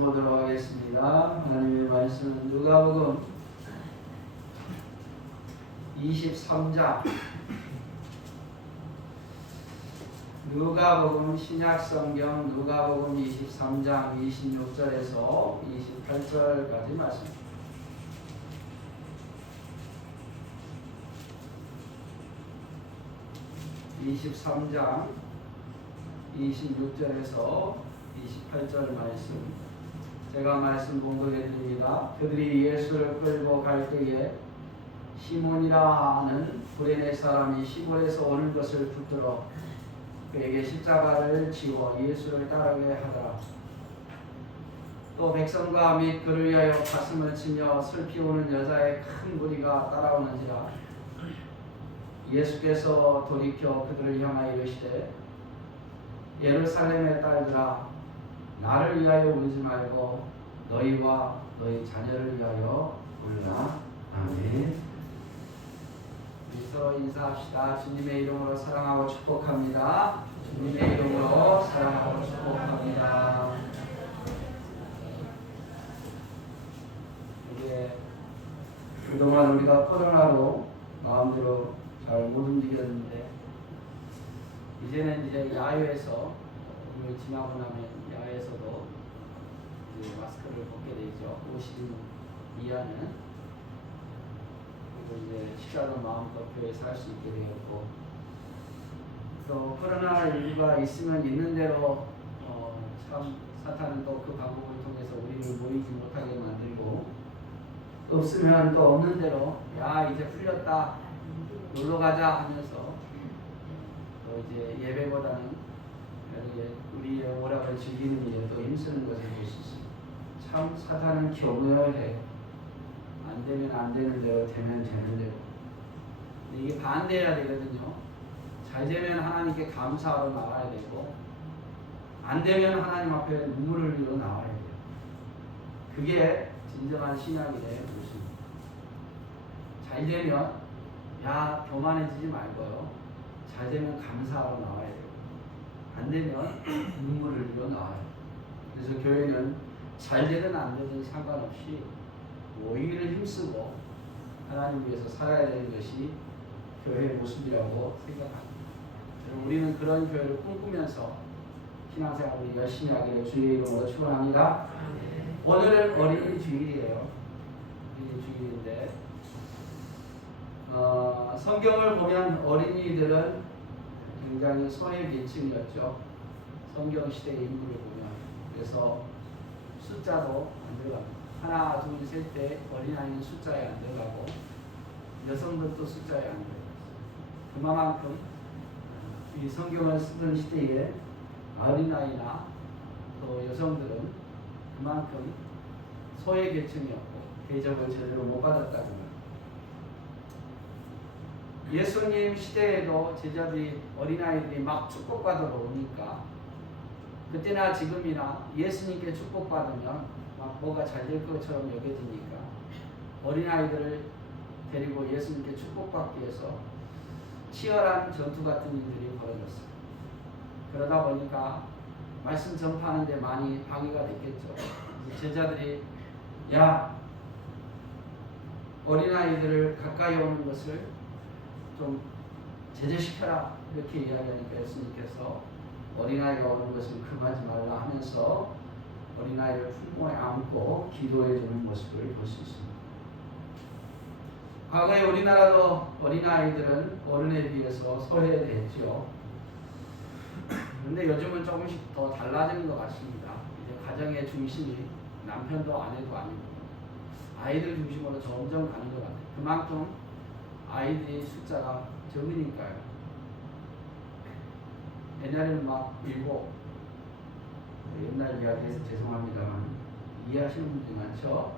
보도록 하겠습니다. 하나님의 말씀은 누가복음 23장, 누가복음 신약성경 누가복음 23장 26절에서 28절까지 말씀. 23장 26절에서 28절 말씀, 제가 말씀 봉독해 드립니다. 그들이 예수를 끌고 갈 때에 시몬이라 하는 구레네 사람이 시골에서 오는 것을 붙들어 그에게 십자가를 지워 예수를 따르게 하더라. 또 백성과 및 그를 위하여 가슴을 치며 슬피 우는 여자의 큰 무리가 따라오는지라. 예수께서 돌이켜 그들을 향하여 이르시되 예루살렘의 딸들아, 나를 위하여 울지 말고 너희와 너희 자녀를 위하여 울라. 아멘. 우리 서로 인사합시다. 주님의 이름으로 사랑하고 축복합니다. 주님의 이름으로 사랑하고 축복합니다. 이게 그동안 우리가 코로나로 마음대로 잘 못 움직였는데, 이제는 이제 야외에서 오늘 지나고 나면 야외에서도 이제 마스크를 벗게 되죠. 50인 이하는. 그리고 이제 식사도 마음껏 교회에서 할 수 있게 되었고, 또 코로나19가 있으면 있는 대로 참 사탄은 또 그 방법을 통해서 우리를 모이지 못하게 만들고, 없으면 또 없는 대로 야 이제 풀렸다 놀러 가자 하면서 또 이제 예배보다는 우리의 오락을 즐기는 일에 또 힘쓰는 것을 볼 수 있습니다. 참 사탄은 교묘해. 안 되면 안 되는 대로, 되면 되는 대로. 근데 이게 반대해야 되거든요. 잘 되면 하나님께 감사하러 나와야 되고, 안 되면 하나님 앞에 눈물을 흘리러 나와야 돼요. 그게 진정한 신앙이래 보십니다. 잘 되면 야 교만해지지 말고요. 잘 되면 감사하러 나와야 돼요. 안 되면 눈물을 흘리러 나와요. 그래서 교회는 잘 되든 안 되든 상관없이 오히려 힘쓰고 하나님 위해서 살아야 되는 것이 교회의 모습이라고 생각합니다. 우리는 그런 교회를 꿈꾸면서 신앙생활을 열심히 하기를 주의 이름으로 축원합니다. 오늘은 어린이 주일이에요. 어린이 주일인데 성경을 보면 어린이들은 굉장히 소외계층이었죠. 성경 시대의 인물을 보면. 그래서 숫자도 안 들어갑니다. 하나, 둘, 셋 때 어린아이는 숫자에 안 들어가고 여성들도 숫자에 안 들어가요. 그만큼 이 성경을 쓰던 시대에 어린아이나 또 여성들은 그만큼 소외계층이었고 대접을 제대로 못 받았다고 합니다. 예수님 시대에도 제자들이 어린아이들이 막 축복받으러 오니까 그때나 지금이나 예수님께 축복받으면 막 뭐가 잘 될 것처럼 여겨지니까 어린아이들을 데리고 예수님께 축복받기 위해서 치열한 전투 같은 일들이 벌어졌어요. 그러다 보니까 말씀 전파하는 데 많이 방해가 됐겠죠. 제자들이 야 어린아이들을 가까이 오는 것을 좀 제재시켜라 이렇게 이야기하니까 예수님께서 어린아이가 오는 것을 금하지 말라 하면서 어린아이를 품모에 안고 기도해 주는 모습을 볼 수 있습니다. 과거에 우리나라도 어린아이들은 어른에 비해서 소외됐죠. 그런데 요즘은 조금씩 더 달라지는 것 같습니다. 이제 가정의 중심이 남편도 아내도 아니고 아이들 중심으로 점점 가는 것 같아요. 그만큼 아이들의 숫자가 적으니까요. 옛날에는 막 7, 옛날 이야기해서 죄송합니다만 이해하시는 분들이 많죠.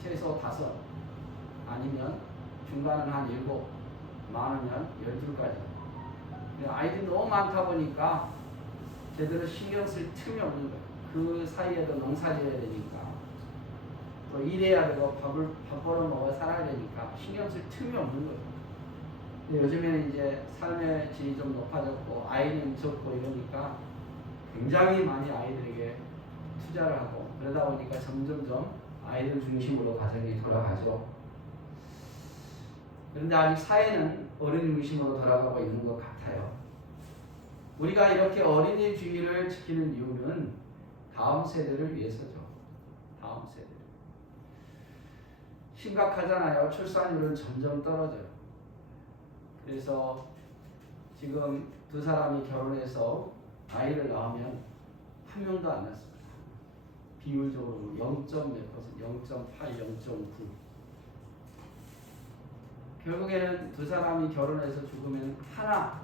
최소 5, 아니면 중간은 한 7, 많으면 12까지. 아이들이 너무 많다 보니까 제대로 신경 쓸 틈이 없는 거예요. 그 사이에도 농사 지어야 되니까, 또 일해야 되고 밥 벌어 먹어 살아야 되니까 신경 쓸 틈이 없는 거예요. 근데 요즘에는 이제 삶의 질이 좀 높아졌고 아이는 적고 이러니까 굉장히 많이 아이들에게 투자를 하고 그러다 보니까 점점점 아이들 중심으로 가정이 돌아가죠. 그런데 아직 사회는 어린 중심으로 돌아가고 있는 것 같아요. 우리가 이렇게 어린이주의를 지키는 이유는 다음 세대를 위해서죠. 다음 세대. 심각하잖아요. 출산율은 점점 떨어져요. 그래서 지금 두 사람이 결혼해서 아이를 낳으면 한 명도 안 낳습니다. 비율적으로 0.몇%, 0.8, 0.9. 결국에는 두 사람이 결혼해서 죽으면 하나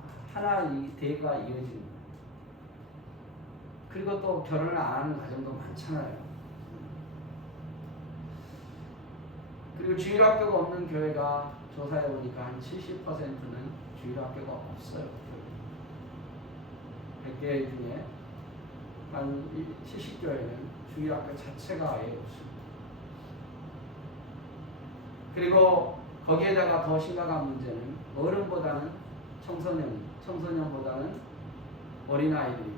이 대가 이어지는 거예요. 그리고 또 결혼을 안 하는 가정도 많잖아요. 그리고 주일학교가 없는 교회가 조사해 보니까 한 70%는 주일학교가 없어요. 100개 중에 한 70교회는 주일학교 자체가 아예 없습니다. 그리고 거기에다가 더 심각한 문제는 어른보다는 청소년보다는 어린아이들이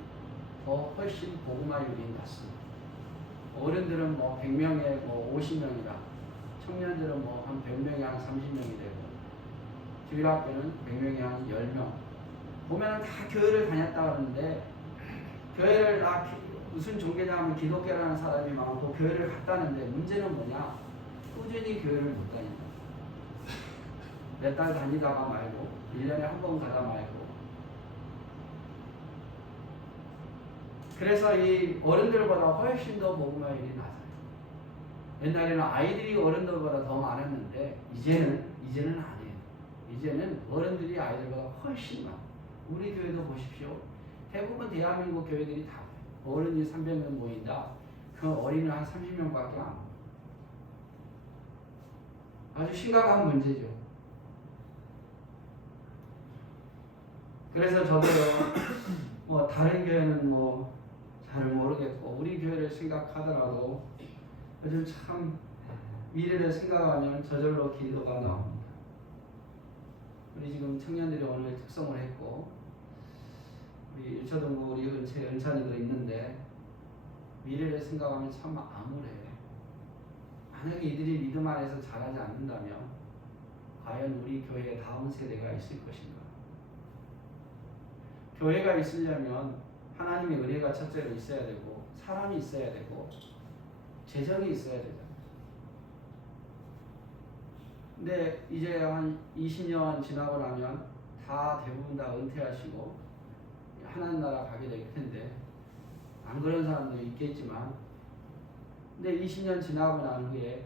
더 훨씬 복음화율이 낮습니다. 어른들은 뭐 100명에 뭐 50명이라 청년들은 뭐 한 100명에 한 30명이 되고 주일학교는 100명에 한 10명. 보면은 다 교회를 다녔다 그러는데 교회를 무슨 종교냐 하면 기독교라는 사람이 많고 교회를 갔다는데 문제는 뭐냐? 꾸준히 교회를 못 다닌다. 몇 달 다니다가 말고 1년에 한 번 가다 말고. 그래서 이 어른들보다 훨씬 더 복음화율이 낮아요. 옛날에는 아이들이 어른들보다 더 많았는데 이제는 아니에요. 이제는 어른들이 아이들보다 훨씬 많아요. 우리 교회도 보십시오. 대부분 대한민국 교회들이 다 어른이 300명 모인다. 그 어린이는 한 30명밖에 안 모여요. 아주 심각한 문제죠. 그래서 저도요, 뭐 다른 교회는 뭐 잘 모르겠고 우리 교회를 생각하더라도 요즘 참 미래를 생각하면 저절로 기도가 나옵니다. 우리 지금 청년들이 오늘 특성을 했고 우리 유초동부 우리 근처에 연찬이도 있는데 미래를 생각하면 참 암울해요. 만약에 이들이 믿음 안에서 자라지 않는다면 과연 우리 교회의 다음 세대가 있을 것인가? 교회가 있으려면 하나님의 은혜가 첫째로 있어야 되고 사람이 있어야 되고 재정이 있어야 되잖아요. 근데 이제 한 20년 지나고 나면 다 대부분 다 은퇴하시고 하나님 나라 가게 될 텐데 안 그런 사람도 있겠지만 근데 20년 지나고 난 후에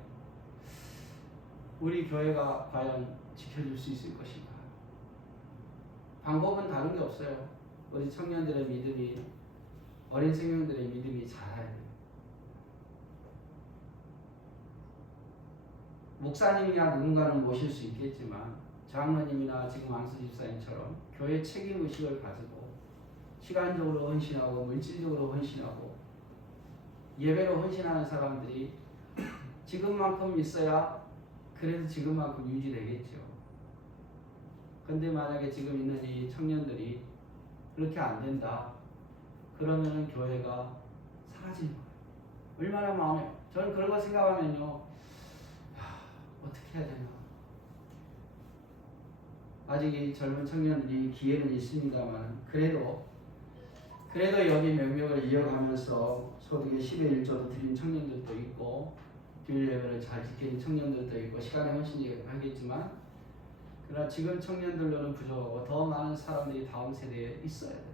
우리 교회가 과연 지켜줄 수 있을 것인가? 방법은 다른 게 없어요. 우리 청년들의 믿음이 어린 생명들의 믿음이 자라야 돼요. 목사님이나 누군가는 모실 수 있겠지만 장로님이나 지금 왕수 집사님처럼 교회 책임의식을 가지고 시간적으로 헌신하고 물질적으로 헌신하고 예배로 헌신하는 사람들이 지금만큼 있어야 그래도 지금만큼 유지되겠죠. 근데 만약에 지금 있는 이 청년들이 그렇게 안 된다. 그러면은 교회가 사라지는 거예요. 얼마나 마음에 저는 그런 거 생각하면요. 어떻게 해야 되나. 아직 이 젊은 청년들이 기회는 있습니다만 그래도 여기 명령을 이어가면서 소득의 10의 1조도 드린 청년들도 있고 주일 예배를 잘 지키는 청년들도 있고 시간의 헌신이 하겠지만 그러나 지금 청년들로는 부족하고 더 많은 사람들이 다음 세대에 있어야 돼요.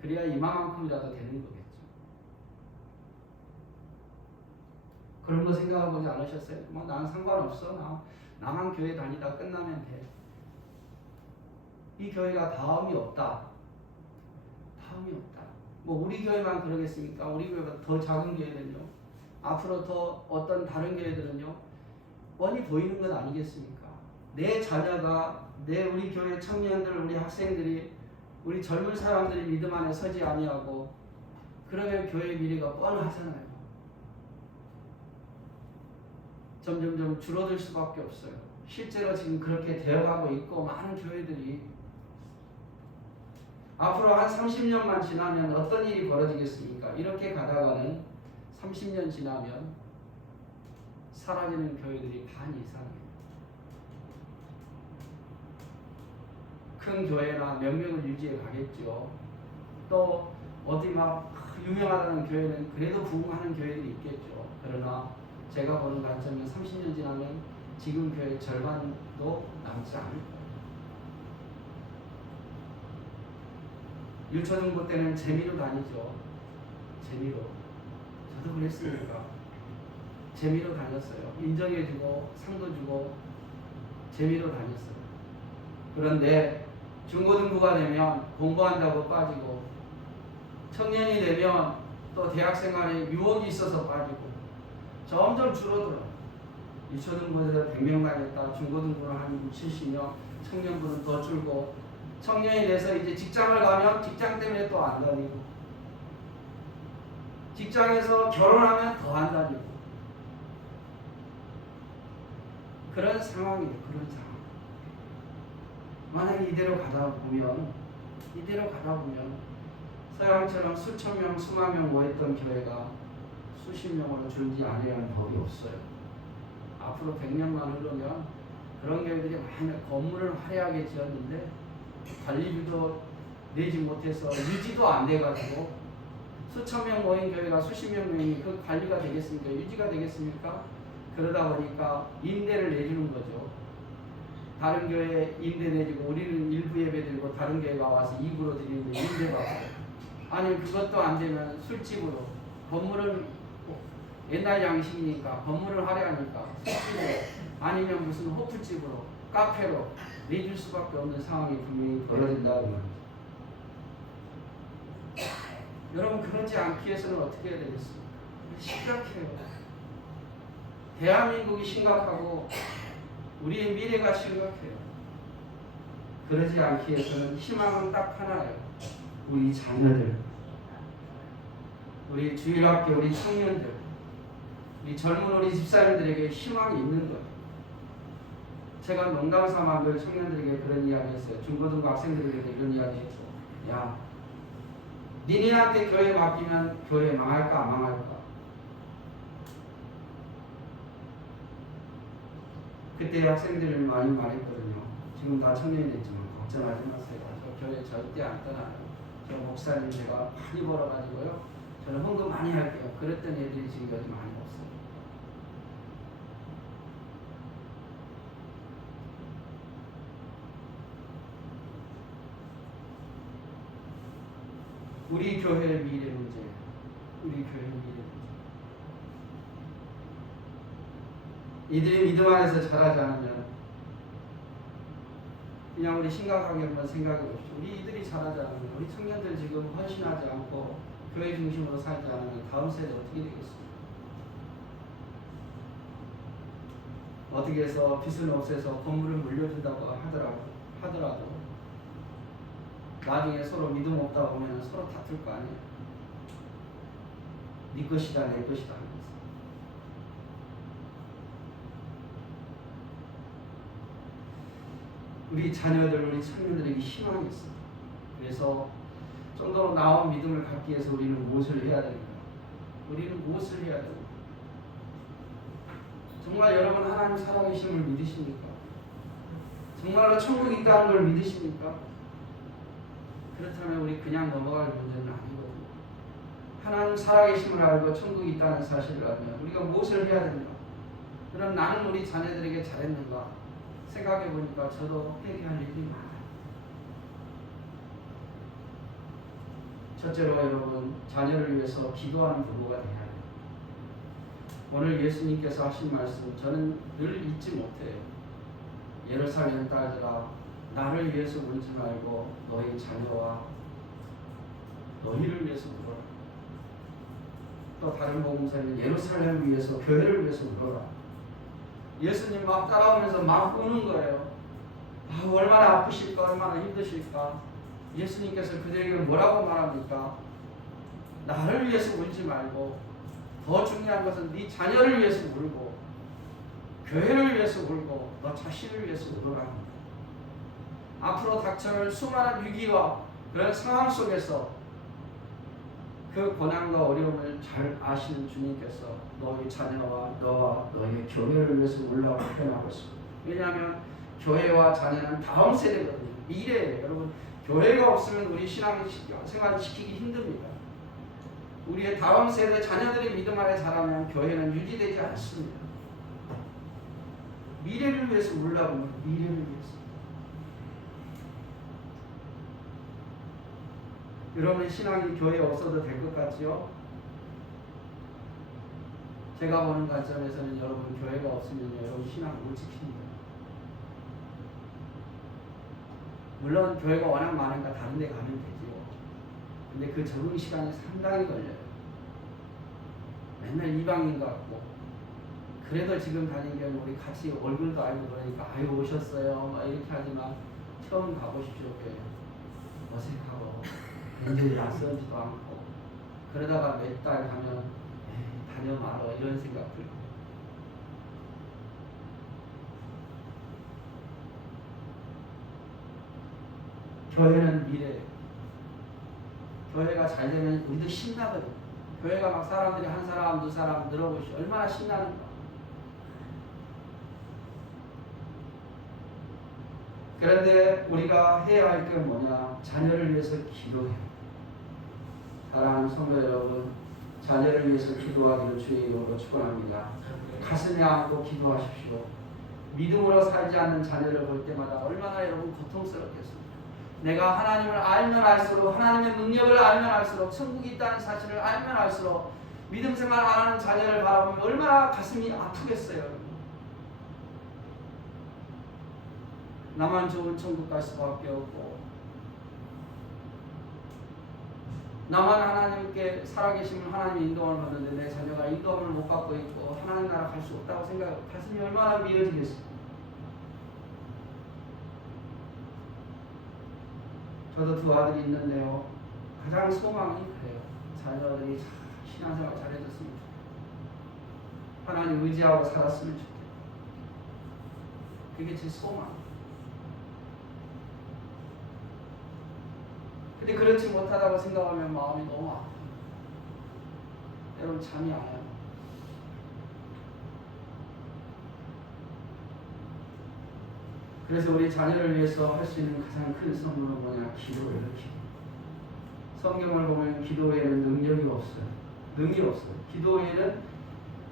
그래야 이만큼이라도 되는 거겠죠. 그런 거 생각해보지 않으셨어요? 뭐 나는 상관없어. 나만 교회 다니다 끝나면 돼. 이 교회가 다음이 없다. 뭐 우리 교회만 그러겠습니까? 우리 교회가 더 작은 교회는요. 앞으로 더 어떤 다른 교회들은요. 뻔히 보이는 건 아니겠습니까? 내 자녀가 우리 교회 청년들, 우리 학생들이, 우리 젊은 사람들이 믿음 안에 서지 아니하고 그러면 교회의 미래가 뻔하잖아요. 점점점 줄어들 수밖에 없어요. 실제로 지금 그렇게 되어가고 있고 많은 교회들이 앞으로 한 30년만 지나면 어떤 일이 벌어지겠습니까? 이렇게 가다가는 30년 지나면 사라지는 교회들이 반 이상이에요. 큰 교회나 몇 명을 유지해 가겠죠. 또 어디 막 유명하다는 교회는 그래도 부흥하는 교회들이 있겠죠. 그러나 제가 보는 관점은 30년 지나면 지금 교회 절반도 남지 않을 거예요. 유초등부 때는 재미로 다니죠. 재미로. 저도 그랬으니까. 재미로 다녔어요. 인정해주고 상도 주고 재미로 다녔어요. 그런데 중고등부가 되면 공부한다고 빠지고, 청년이 되면 또 대학생활에 유혹이 있어서 빠지고 점점 줄어들어요. 유초등부에서 100명 다녔다 중고등부는 한 70명, 청년부는 더 줄고, 청년이 돼서 이제 직장을 가면 직장 때문에 또 안 다니고, 직장에서 결혼하면 더 안 다니고, 그런 상황이에요. 그런 상황. 만약에 이대로 가다 보면 서양처럼 수천 명, 수만 명 모였던 교회가 수십 명으로 줄지 않으려는 법이 없어요. 앞으로 100년만 흐르면 그런 교회들이 많이 건물을 화려하게 지었는데 관리비도 내지 못해서 유지도 안 돼가지고, 수천 명 모인 교회가 수십 명이 그 관리가 되겠습니까? 유지가 되겠습니까? 그러다 보니까 임대를 내주는 거죠. 다른 교회에 임대 내주고 우리는 일부 예배 드리고 다른 교회가 와서 2부로 드리는데 임대 받고, 아니 그것도 안 되면 술집으로, 건물은 옛날 양식이니까 건물을 화려하니까 술집으로, 아니면 무슨 호프집으로, 카페로 내줄 수밖에 없는 상황이 분명히 벌어진다고 말이죠. 여러분, 그러지 않기 위해서는 어떻게 해야 되겠습니까? 심각해요. 대한민국이 심각하고 우리의 미래가 심각해요. 그러지 않기 위해서는 희망은 딱 하나예요. 우리 자녀들, 우리 주일학교, 우리 청년들, 우리 젊은 우리 집사님들에게 희망이 있는 거예요. 제가 농담삼아 늘 청년들에게 그런 이야기 했어요. 중고등부 학생들에게 이런 이야기 했죠. 야, 니네한테 교회 맡기면 교회 망할까 안 망할까? 그때 학생들이 많이 말했거든요. 지금 다 청년이 됐지만 걱정하지 마세요. 저 교회 절대 안 떠나요. 저 목사님 제가 많이 벌어가지고요, 저는 헌금 많이 할게요. 그랬던 애들이 지금 여기 많이 없어요. 우리 교회의 미래 문제, 우리 교회의 미래 문제. 이들이 믿음 안에서 자라지 않으면, 그냥 우리 심각하게 한번 생각해 봅시다. 우리 이들이 자라지 않으면, 우리 청년들 지금 헌신하지 않고 교회 중심으로 살지 않으면 다음 세대 어떻게 되겠습니까? 어떻게 해서 빚을 없애서 건물을 물려준다고 하더라도 나중에 서로 믿음 없다 보면 서로 다툴 거 아니에요. 네 것이다 내 것이다 하면서. 우리 자녀들, 우리 청년들에게 희망이 있습니다. 그래서 좀 더 나은 믿음을 갖기 위해서 우리는 무엇을 해야 됩니까? 우리는 무엇을 해야 됩니까? 정말 여러분 하나님 살아계심을 믿으십니까? 정말로 천국이 있다는 걸 믿으십니까? 그렇다면 우리 그냥 넘어갈 문제는 아니거든요. 하나님 살아계심을 알고 천국이 있다는 사실을 알면 우리가 무엇을 해야 됩니까? 그럼 나는 우리 자녀들에게 잘했는가? 생각해 보니까 저도 회개할 일이 많아요. 첫째로 여러분, 자녀를 위해서 기도하는 부모가 되어야 돼요. 오늘 예수님께서 하신 말씀 저는 늘 잊지 못해요. 예루살렘 딸들아, 나를 위해서 울지 말고 너희 자녀와 너희를 위해서 울어라. 또 다른 복음서는 예루살렘을 위해서, 교회를 위해서 울어라. 예수님 막 따라오면서 막 우는 거예요. 아, 얼마나 아프실까, 얼마나 힘드실까. 예수님께서 그들에게 뭐라고 말합니까? 나를 위해서 울지 말고 더 중요한 것은 네 자녀를 위해서 울고 교회를 위해서 울고 너 자신을 위해서 울어라. 앞으로 닥쳐올 수많은 위기와 그런 상황 속에서 그 고난과 어려움을 잘 아시는 주님께서 너희 자녀와 너와 너희 교회를 위해서 올라와 표현하고 있습니다. 왜냐하면 교회와 자녀는 다음 세대거든요. 미래예요. 여러분, 교회가 없으면 우리 신앙생활 지키기 힘듭니다. 우리의 다음 세대 자녀들이 믿음 안에 자라면 교회는 유지되지 않습니다. 미래를 위해서 올라옵니다. 미래를 위해서. 여러분의 신앙이 교회에 없어도 될 것 같지요? 제가 보는 관점에서는 여러분 교회가 없으면 여러분 신앙 못 지킵니다. 물론 교회가 워낙 많으니까 다른 데 가면 되지요. 근데 그 적응 시간이 상당히 걸려요. 맨날 이방인 같고. 그래도 지금 다니면 우리 같이 얼굴도 알고 그러니까 아유 오셨어요 막 이렇게 하지만 처음 가보십시오. 교회 어색하고 굉장히 낯설지도 않고 그러다가 몇 달 가면 다녀 말어 이런 생각 들고 교회는 미래. 교회가 잘 되면 우리도 신나거든. 교회가 막 사람들이 한 사람 두 사람 늘어보시 얼마나 신나는가. 그런데 우리가 해야 할 게 뭐냐? 자녀를 위해서 기도해요. 사랑하는 성도 여러분, 자녀를 위해서 기도하기를 주의 이름으로 축원합니다. 가슴에 안고 기도하십시오. 믿음으로 살지 않는 자녀를 볼 때마다 얼마나 여러분 고통스럽겠습니까? 내가 하나님을 알면 알수록, 하나님의 능력을 알면 알수록, 천국이 있다는 사실을 알면 알수록 믿음 생활 안 하는 자녀를 바라보면 얼마나 가슴이 아프겠어요. 나만 좋은 천국 갈 수밖에 없고 나만 하나님께 살아계시면 하나님의 인도를 받는데 내 자녀가 인도를 못 받고 있고 하나님 나라 갈 수 없다고 생각하고 가슴이 얼마나 미어지겠어요. 저도 두 아들이 있는데요. 가장 소망이 그래요. 자녀들이 신앙생활 잘해줬으면 좋겠어요. 하나님 의지하고 살았으면 좋겠어요. 그게 제 소망. 근데 그렇지 못하다고 생각하면 마음이 너무 아파요. 여러분 잠이 안 와요. 그래서 우리 자녀를 위해서 할 수 있는 가장 큰 선물은 뭐냐? 기도예요. 기도. 성경을 보면 기도에는 능력이 없어요. 능력이 없어요. 기도에는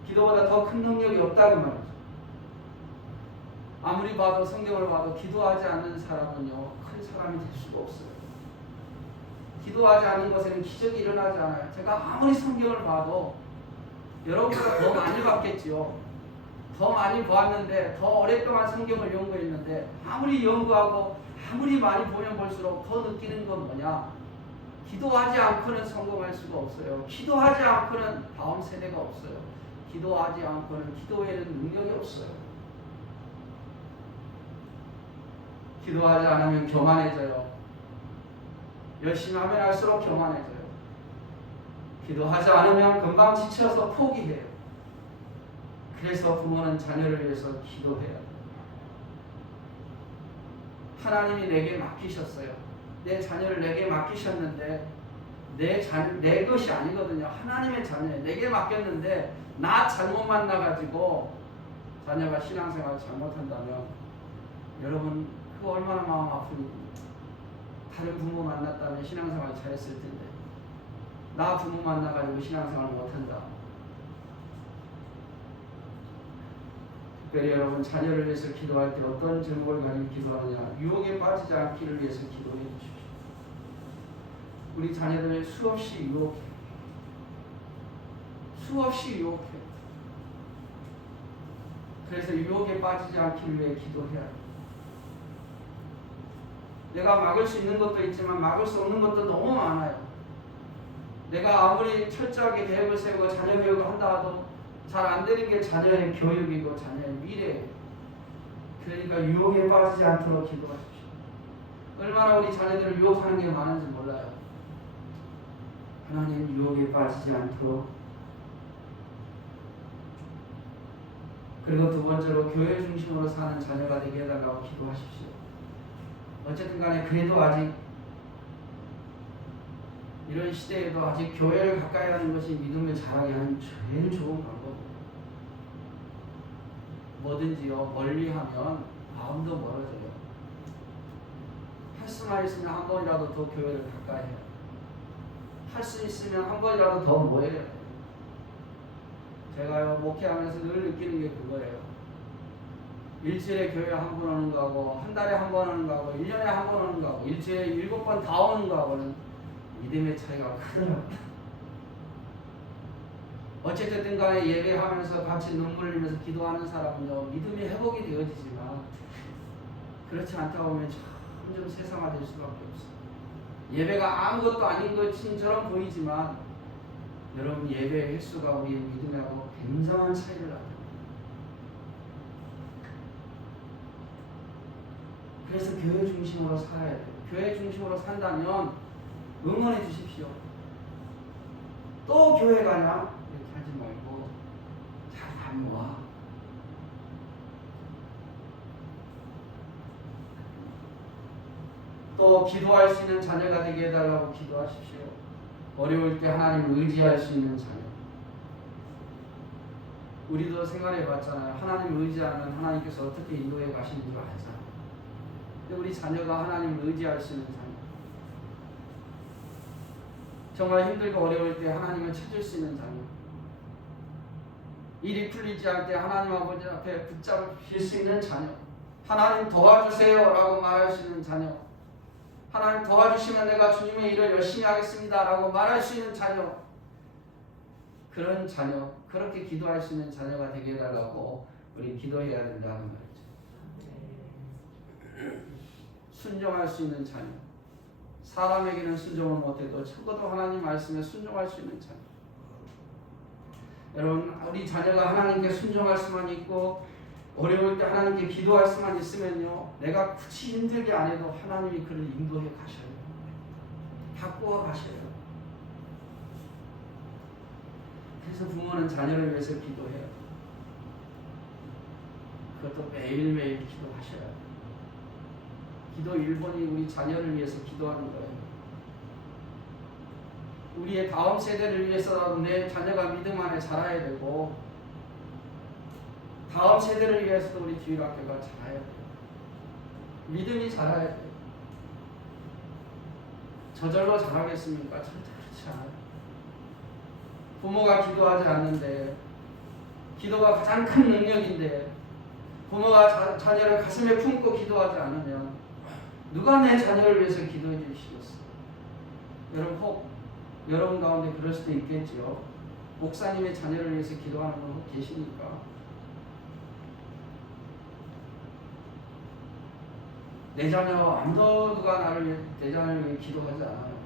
기도보다 더 큰 능력이 없다고 말이죠. 아무리 봐도 성경을 봐도 기도하지 않는 사람은요 큰 사람이 될 수가 없어요. 기도하지 않는 것에는 기적이 일어나지 않아요. 제가 아무리 성경을 봐도 여러분보다 더 많이 봤겠지요. 더 많이 보았는데 더 오랫동안 성경을 연구했는데 아무리 연구하고 아무리 많이 보면 볼수록 더 느끼는 건 뭐냐? 기도하지 않고는 성공할 수가 없어요. 기도하지 않고는 다음 세대가 없어요. 기도하지 않고는 기도에는 능력이 없어요. 기도하지 않으면 교만해져요. 열심히 하면 할수록 교만해져요. 기도하지 않으면 금방 지쳐서 포기해요. 그래서 부모는 자녀를 위해서 기도해야 돼요. 하나님이 내게 맡기셨어요. 내 자녀를 내게 맡기셨는데 내 것이 아니거든요. 하나님의 자녀예요. 내게 맡겼는데 나 잘못 만나가지고 자녀가 신앙생활 잘못한다면 여러분 그거 얼마나 마음 아프니. 다른 부모 만났다면 신앙생활 잘했을 텐데 나 부모 만나가지고 신앙생활 못한다. 특별히 여러분 자녀를 위해서 기도할 때 어떤 제목을 가지고 기도하느냐. 유혹에 빠지지 않기를 위해서 기도해 주십시오. 우리 자녀들 수없이 유혹해. 수없이 유혹해. 그래서 유혹에 빠지지 않기를 위해 기도해야 해. 내가 막을 수 있는 것도 있지만 막을 수 없는 것도 너무 많아요. 내가 아무리 철저하게 계획을 세우고 자녀 교육을 한다 해도 잘 안 되는 게 자녀의 교육이고 자녀의 미래예요. 그러니까 유혹에 빠지지 않도록 기도하십시오. 얼마나 우리 자녀들을 유혹하는 게 많은지 몰라요. 하나님 유혹에 빠지지 않도록. 그리고 두 번째로 교회 중심으로 사는 자녀가 되게 해달라고 기도하십시오. 어쨌든 간에 그래도 아직 이런 시대에도 아직 교회를 가까이 하는 것이 믿음을 자라게 하는 제일 좋은 방법이에요. 뭐든지요, 멀리하면 마음도 멀어져요. 할 수만 있으면 한 번이라도 더 교회를 가까이 해요. 할 수 있으면 한 번이라도 더 모여요. 제가요, 목회하면서 늘 느끼는 게 그거예요. 일주일에 교회 한 번 오는 거하고, 한 달에 한 번 오는 거하고, 1년에 한 번 오는 거하고, 일주일에 7번 다 오는 거하고는 믿음의 차이가 크더라고요. 어쨌든 간에 예배하면서 같이 눈물 흘리면서 기도하는 사람은요, 믿음이 회복이 되어지지만, 그렇지 않다 보면 점점 세상화될 수밖에 없어요. 예배가 아무것도 아닌 것처럼 보이지만, 여러분 예배 횟수가 우리의 믿음하고 굉장한 차이를 나타냅니다. 그래서 교회 중심으로 살아야 돼요. 교회 중심으로 산다면 응원해 주십시오. 또 교회 가냐? 이렇게 하지 말고 잘 다녀와. 또 기도할 수 있는 자녀가 되게 해달라고 기도하십시오. 어려울 때 하나님을 의지할 수 있는 자녀. 우리도 생활해 봤잖아요. 하나님을 의지하면 하나님께서 어떻게 인도해 가시는 줄 알잖아요. 근데 우리 자녀가 하나님을 의지할 수 있는 자녀. 정말 힘들고 어려울 때 하나님을 찾을 수 있는 자녀. 일이 풀리지 않을 때 하나님 아버지 앞에 붙잡힐 수 있는 자녀. 하나님 도와주세요 라고 말할 수 있는 자녀. 하나님 도와주시면 내가 주님의 일을 열심히 하겠습니다 라고 말할 수 있는 자녀. 그런 자녀, 그렇게 기도할 수 있는 자녀가 되게 해달라고 우리 기도해야 된다는 말이죠. 순종할 수 있는 자녀. 사람에게는 순종을 못해도 적어도 하나님 말씀에 순종할 수 있는 자녀. 여러분, 우리 자녀가 하나님께 순종할 수만 있고 어려울 때 하나님께 기도할 수만 있으면요, 내가 굳이 힘들게 안 해도 하나님이 그를 인도해 가셔요. 바꾸어 가셔요. 그래서 부모는 자녀를 위해서 기도해요. 그것도 매일매일 기도하셔야 돼요. 기도 1번이 우리 자녀를 위해서 기도하는 거예요. 우리의 다음 세대를 위해서라도 내 자녀가 믿음 안에 자라야 되고, 다음 세대를 위해서도 우리 주일학교가 자라야 돼요. 믿음이 자라야 돼요. 저절로 자라겠습니까? 절대 그렇지 않아요. 부모가 기도하지 않는데, 기도가 가장 큰 능력인데, 부모가 자녀를 가슴에 품고 기도하지 않으면 누가 내 자녀를 위해서 기도해 주시겠어요? 여러분, 혹 여러분 가운데 그럴 수도 있겠죠. 목사님의 자녀를 위해서 기도하는 분 혹 계십니까? 내 자녀 아무도 누가 내 자녀를 위해 기도하지 않아요.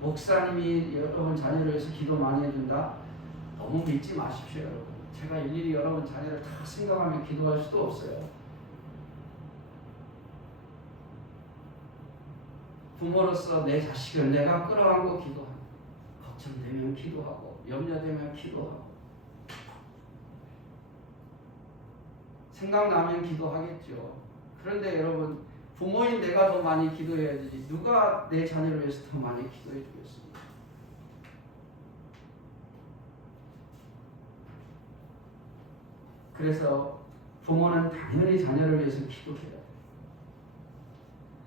목사님이 여러분 자녀를 위해서 기도 많이 해준다? 너무 믿지 마십시오, 여러분. 제가 일일이 여러분 자녀를 다 생각하며 기도할 수도 없어요. 부모로서 내 자식을 내가 끌어안고 기도하고, 걱정되면 기도하고, 염려되면 기도하고, 생각나면 기도하겠죠. 그런데 여러분, 부모인 내가 더 많이 기도해야지 누가 내 자녀를 위해서 더 많이 기도해 주겠습니까? 그래서 부모는 당연히 자녀를 위해서 기도해야 돼요.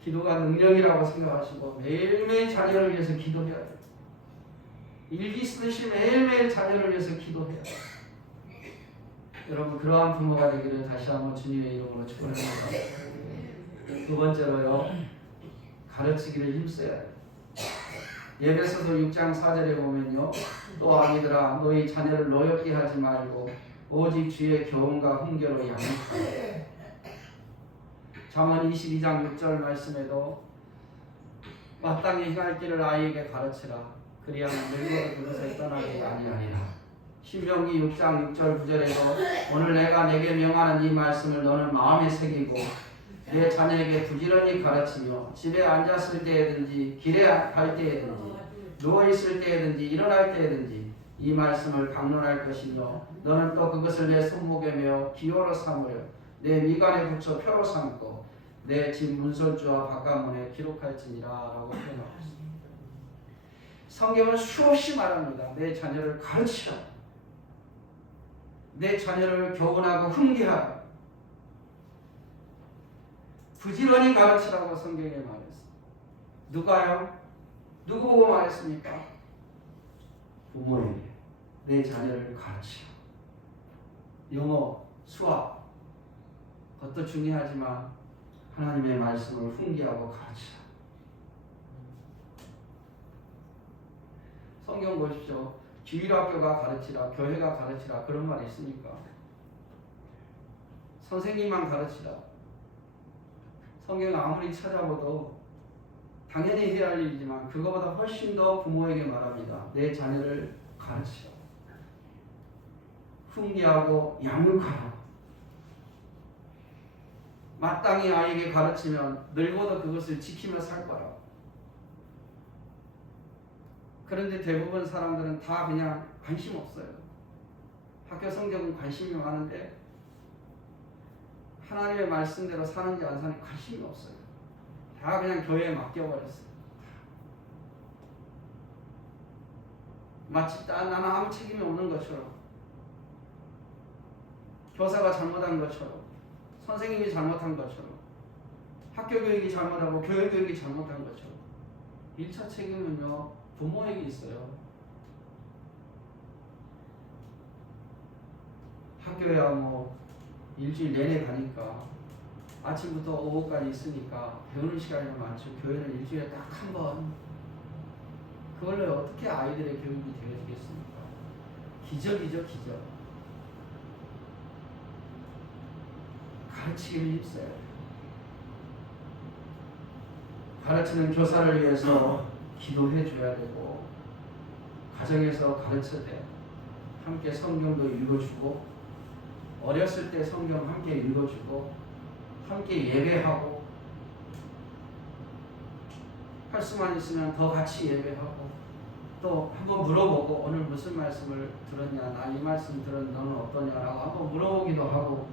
기도가 능력이라고 생각하시고 매일매일 자녀를 위해서 기도해야 돼요. 일기 쓰듯이 매일매일 자녀를 위해서 기도해야 돼요. 여러분, 그러한 부모가 되기를 다시 한번 주님의 이름으로 축원합니다. 두 번째로요, 가르치기를 힘써야 돼요. 예배서도 6장 4절에 보면요, 또 아기들아 너희 자녀를 노엽게 하지 말고 오직 주의 교훈과 훈계로 양육하라. 잠언 22장 6절 말씀에도 마땅히 행할 길을 아이에게 가르치라. 그리하면 늙어도 그것을 떠나지 아니하리라. 신명기 6장 6절 9절에도 오늘 내가 내게 명하는 이 말씀을 너는 마음에 새기고 내 자녀에게 부지런히 가르치며 집에 앉았을 때에든지 길에 갈 때에든지 누워있을 때에든지 일어날 때에든지 이 말씀을 강론할 것이며 너는 또 그것을 내 손목에 메어 기호로 삼으려 내 미간에 붙여 표로 삼고 내 집 문설주와 바깥문에 기록할지니라 라고 표현하고 있습니다. 성경은 수없이 말합니다. 내 자녀를 가르치라. 내 자녀를 교훈하고 훈계하라. 부지런히 가르치라고 성경에 말했어. 누가요? 누구 보고 말했습니까? 부모에게 내 자녀를 가르치라. 영어, 수학, 그것도 중요하지만 하나님의 말씀을 훈계하고 가르치라. 성경 보십시오. 주일학교가 가르치라, 교회가 가르치라 그런 말이 있습니까? 선생님만 가르치라. 성경 아무리 찾아봐도 당연히 해야 할 일이지만 그거보다 훨씬 더 부모에게 말합니다. 내 자녀를 가르치라. 훈계하고 양육하라. 마땅히 아이에게 가르치면 늙어도 그것을 지키며 살 거라. 그런데 대부분 사람들은 다 그냥 관심 없어요. 학교 성적은 관심이 많은데 하나님의 말씀대로 사는지 안 사는지 관심이 없어요. 다 그냥 교회에 맡겨버렸어요. 마치 나는 아무 책임이 없는 것처럼, 교사가 잘못한 것처럼, 선생님이 잘못한 것처럼, 학교 교육이 잘못하고 교회 교육이 잘못한 것처럼 1차 책임은요 부모에게 있어요. 학교야 뭐 일주일 내내 가니까 아침부터 오후까지 있으니까 배우는 시간이 많죠. 교회는 일주일에 딱 한 번. 그걸로 어떻게 아이들의 교육이 되어지겠습니까? 기적이죠, 기적. 가르치기를 힘써야 돼요. 가르치는 교사를 위해서 기도해 줘야 되고, 가정에서 가르칠 때 함께 성경도 읽어주고, 어렸을 때 성경 함께 읽어주고, 함께 예배하고, 할 수만 있으면 더 같이 예배하고, 또 한번 물어보고 오늘 무슨 말씀을 들었냐, 나 이 말씀 들은 너는 어떠냐라고 한번 물어보기도 하고.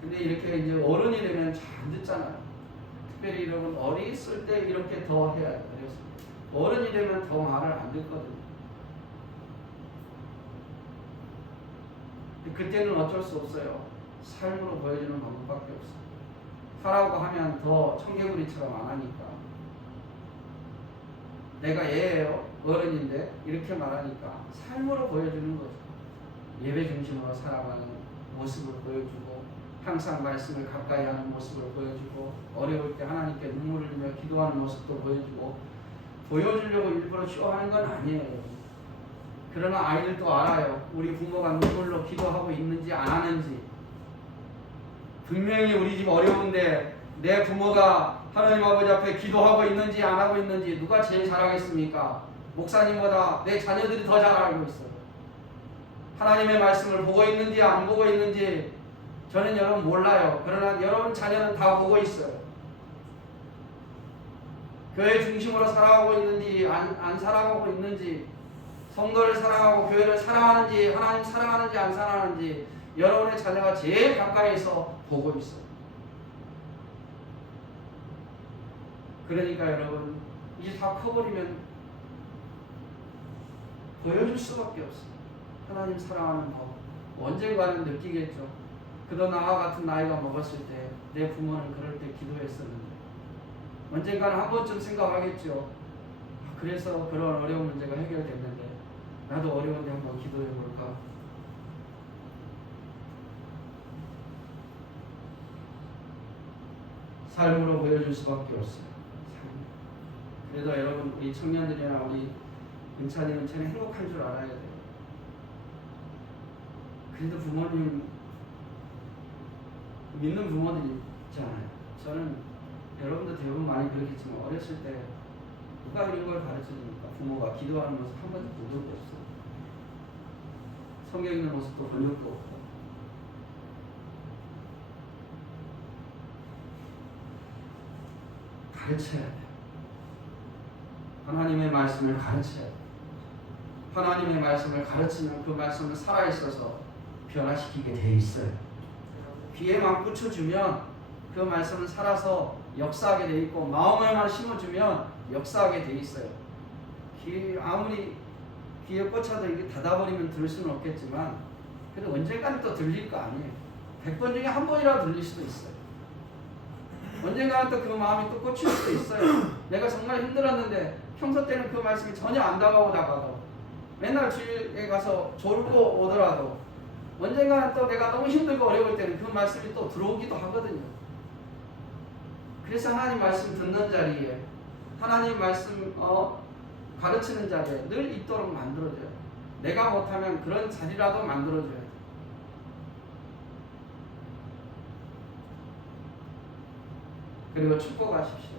근데 이렇게 이제 어른이 되면 잘 안 듣잖아요. 특별히 여러분 어렸을 때 이렇게 더 해야 돼요. 어른이 되면 더 말을 안 듣거든요. 그때는 어쩔 수 없어요. 삶으로 보여주는 방법밖에 없어요. 하라고 하면 더 청개구리처럼 안 하니까. 내가 얘예요. 어른인데 이렇게 말하니까 삶으로 보여주는 거죠. 예배 중심으로 살아가는 모습을 보여주고, 항상 말씀을 가까이 하는 모습을 보여주고, 어려울 때 하나님께 눈물을 흘리며 기도하는 모습도 보여주고, 보여주려고 일부러 쇼하는 건 아니에요. 그러나 아이들도 알아요. 우리 부모가 눈물로 기도하고 있는지 안 하는지. 분명히 우리 집 어려운데 내 부모가 하나님 아버지 앞에 기도하고 있는지 안 하고 있는지 누가 제일 잘 알겠습니까? 목사님보다 내 자녀들이 더 잘 알고 있어요. 하나님의 말씀을 보고 있는지 안 보고 있는지 저는 여러분 몰라요. 그러나 여러분 자녀는 다 보고 있어요. 교회 중심으로 살아가고 있는지 안 살아가고 있는지, 성도를 사랑하고 교회를 사랑하는지, 하나님 사랑하는지 안 사랑하는지 여러분의 자녀가 제일 가까이서 보고 있어요. 그러니까 여러분 이제 다 커버리면 보여줄 수밖에 없어요. 하나님 사랑하는 법 언젠가는 느끼겠죠. 그도 나와 같은 나이가 먹었을 때 내 부모는 그럴 때 기도했었는데 언젠가는 한 번쯤 생각하겠죠. 그래서 그런 어려운 문제가 해결됐는데 나도 어려운데 한번 기도해 볼까. 삶으로 보여줄 수밖에 없어요. 그래도 여러분 우리 청년들이나 우리 은찬이는 참 행복한 줄 알아야 돼요. 그래도 부모님 믿는 부모들이 있잖아요. 저는 여러분도 대부분 많이 그렇겠지만 어렸을 때 누가 이런 걸 가르쳐줍니까? 부모가 기도하는 모습 한 번도 본 적도 없어요. 성경 읽는 모습도 본 적도 없고. 가르쳐야 돼요. 하나님의 말씀을 가르쳐야 돼요. 하나님의 말씀을 가르치면 그 말씀은 살아있어서 변화시키게 돼 있어요. 귀에만 꽂혀주면 그 말씀은 살아서 역사하게 돼 있고 마음에만 심어주면 역사하게 돼 있어요. 아무리 귀에 꽂혀도 이게 닫아버리면 들을 수는 없겠지만 그래도 언젠가는 또 들릴 거 아니에요. 100번 중에 한 번이라도 들릴 수도 있어요. 언젠가는 또 그 마음이 또 꽂힐 수도 있어요. 내가 정말 힘들었는데 평소 때는 그 말씀이 전혀 안 다가오다가도 맨날 주일에 가서 졸고 오더라도 언젠가는 또 내가 너무 힘들고 어려울 때는 그 말씀이 또 들어오기도 하거든요. 그래서 하나님 말씀 듣는 자리에 하나님 말씀 가르치는 자리에 늘 있도록 만들어줘요. 내가 못하면 그런 자리라도 만들어줘야 돼요. 그리고 축복하십시오.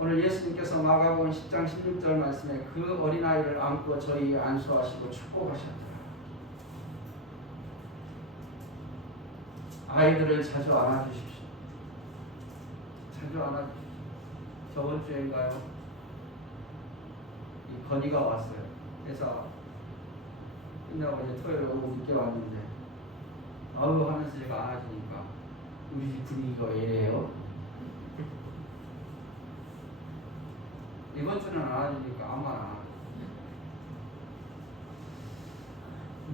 오늘 예수님께서 마가복음 10장 16절 말씀에 그 어린아이를 안고 저희에 안수하시고 축복하셨다. 아이들을 자주 안아주십시오. 자주 안아주십시오. 저번 주인가요? 이 건의가 왔어요. 그래서 끝나고 이제 토요일 오후 늦게 왔는데 아유 하면서 제가 안아주니까 우리 집 분위기가 왜 이래요? 이번 주는 안아주니까 아무 말 안 하고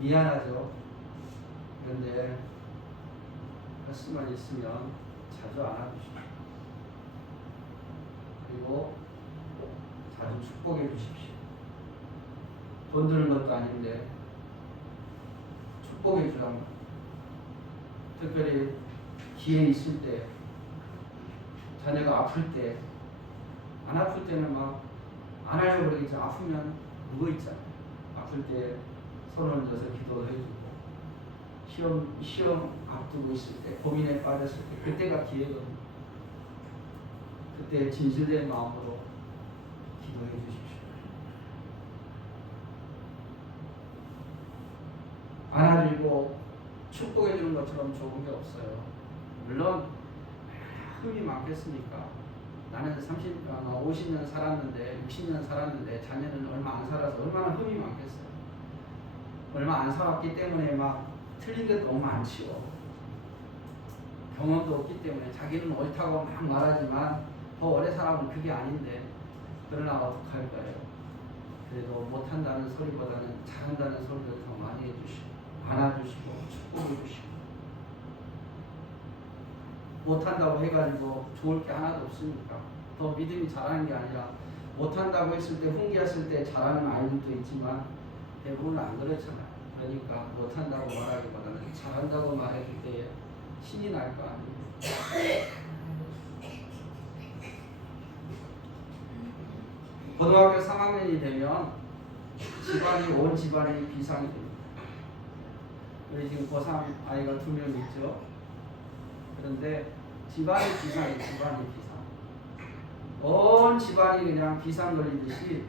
미안하죠. 그런데 할 수만 있으면 자주 안아주십시오. 그리고 자주 축복해 주십시오. 돈 드는 것도 아닌데 축복해 주라는 것. 특별히 기회 있을 때 자녀가 아플 때 안 아플 때는 막 안 하려고 그러겠죠. 아프면 누워있잖아요. 아플 때 손을 얹어서 기도도 해주고 시험 앞두고 있을 때 고민에 빠졌을 때 그때가 기회거든요. 그때 진실된 마음으로 기도해 주십시오. 안아주고 축복해 주는 것처럼 좋은 게 없어요. 물론 흠이 많겠습니까? 나는 50년 살았는데 60년 살았는데 자녀는 얼마 안 살아서 얼마나 흠이 많겠어요. 얼마 안 살았기 때문에 막 틀린 게 너무 많지요. 경험도 없기 때문에 자기는 옳다고 막 말하지만 더 오래 살아보면 그게 아닌데 그러나 어떡할까요? 그래도 못한다는 소리보다는 잘한다는 소리를 더 많이 해주시고 안아주시고 축복해 주시고 못한다고 해가지고 좋을 게 하나도 없으니까 더 믿음이 자라는 게 아니라 못한다고 했을 때 훈계했을 때 잘하는 아이들도 있지만 대부분 안 그렇잖아요. 그러니까 못한다고 말하기보다는 잘한다고 말해줄 때 신이 날 거 아니에요. 고등학교 3학년이 되면 온 집안이 비상이 됩니다. 우리 지금 고3 아이가 2명 있죠. 그런데 집안이 비상. 온 집안이 그냥 비상 걸리듯이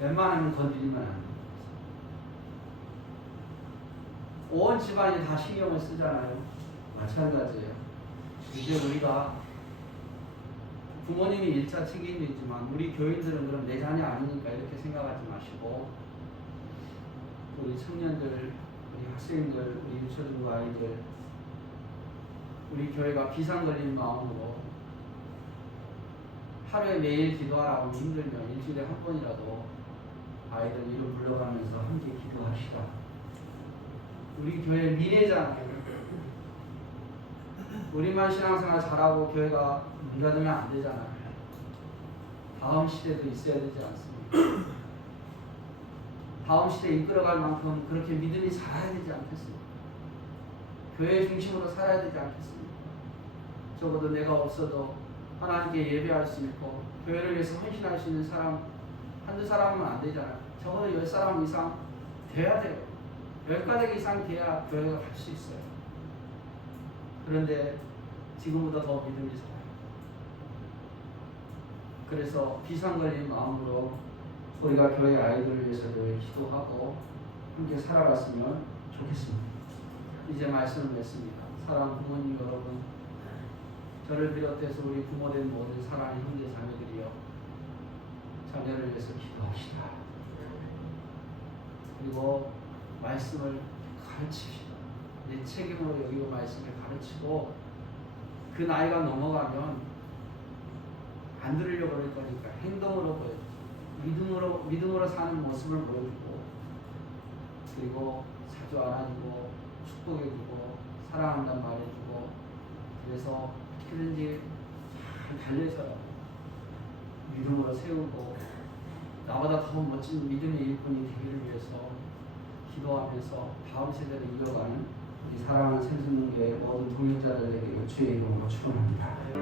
웬만하면 건드리면 안 돼요. 온 집안이 다 신경을 쓰잖아요. 마찬가지예요. 이제 우리가 부모님이 일차 책임이 있지만 우리 교인들은 그럼 내 자녀 아니니까 이렇게 생각하지 마시고 우리 청년들, 우리 학생들, 우리 유초등부 아이들 우리 교회가 비상 걸린 마음으로 하루에 매일 기도하라고 힘들면 일주일에 한 번이라도 아이들 이름 불러가면서 함께 기도합시다. 우리 교회 미래잖아요. 우리만 신앙생활 잘하고 교회가 문 닫으면 안 되잖아요. 다음 시대도 있어야 되지 않습니까? 다음 시대에 이끌어갈 만큼 그렇게 믿음이 자라야 되지 않겠습니까? 교회 중심으로 살아야 되지 않겠습니까? 적어도 내가 없어도 하나님께 예배할 수 있고 교회를 위해서 헌신할 수 있는 사람 한두 사람은 안 되잖아요. 적어도 10사람 이상 돼야 돼요. 10가족 이상 돼야 교회가 갈 수 있어요. 그런데 지금보다 더 믿음이 살아요. 그래서 비상 걸린 마음으로 우리가 교회 아이들을 위해서 늘 기도하고 함께 살아갔으면 좋겠습니다. 이제 말씀을 맺습니다. 사랑하는 부모님 여러분, 저를 비롯해서 우리 부모된 모든 사랑하는 형제 자매들이여 자녀를 위해서 기도합시다. 그리고 말씀을 가르칩시다. 내 책임으로 여기고 말씀을 가르치고 그 나이가 넘어가면 안 들으려고 그럴 거니까 행동으로 보여주고 믿음으로 사는 모습을 보여주고 그리고 자주 안아주고 축복해주고 사랑한다는 말해주고 그래서 어떻게든지 잘 달려서라도 믿음으로 세우고 나보다 더 멋진 믿음의 일꾼이 되기를 위해서 기도하면서 다음 세대를 이어가는 우리 사랑하는 생명교회 모든 동역자들에게 주의 이름으로 축원합니다.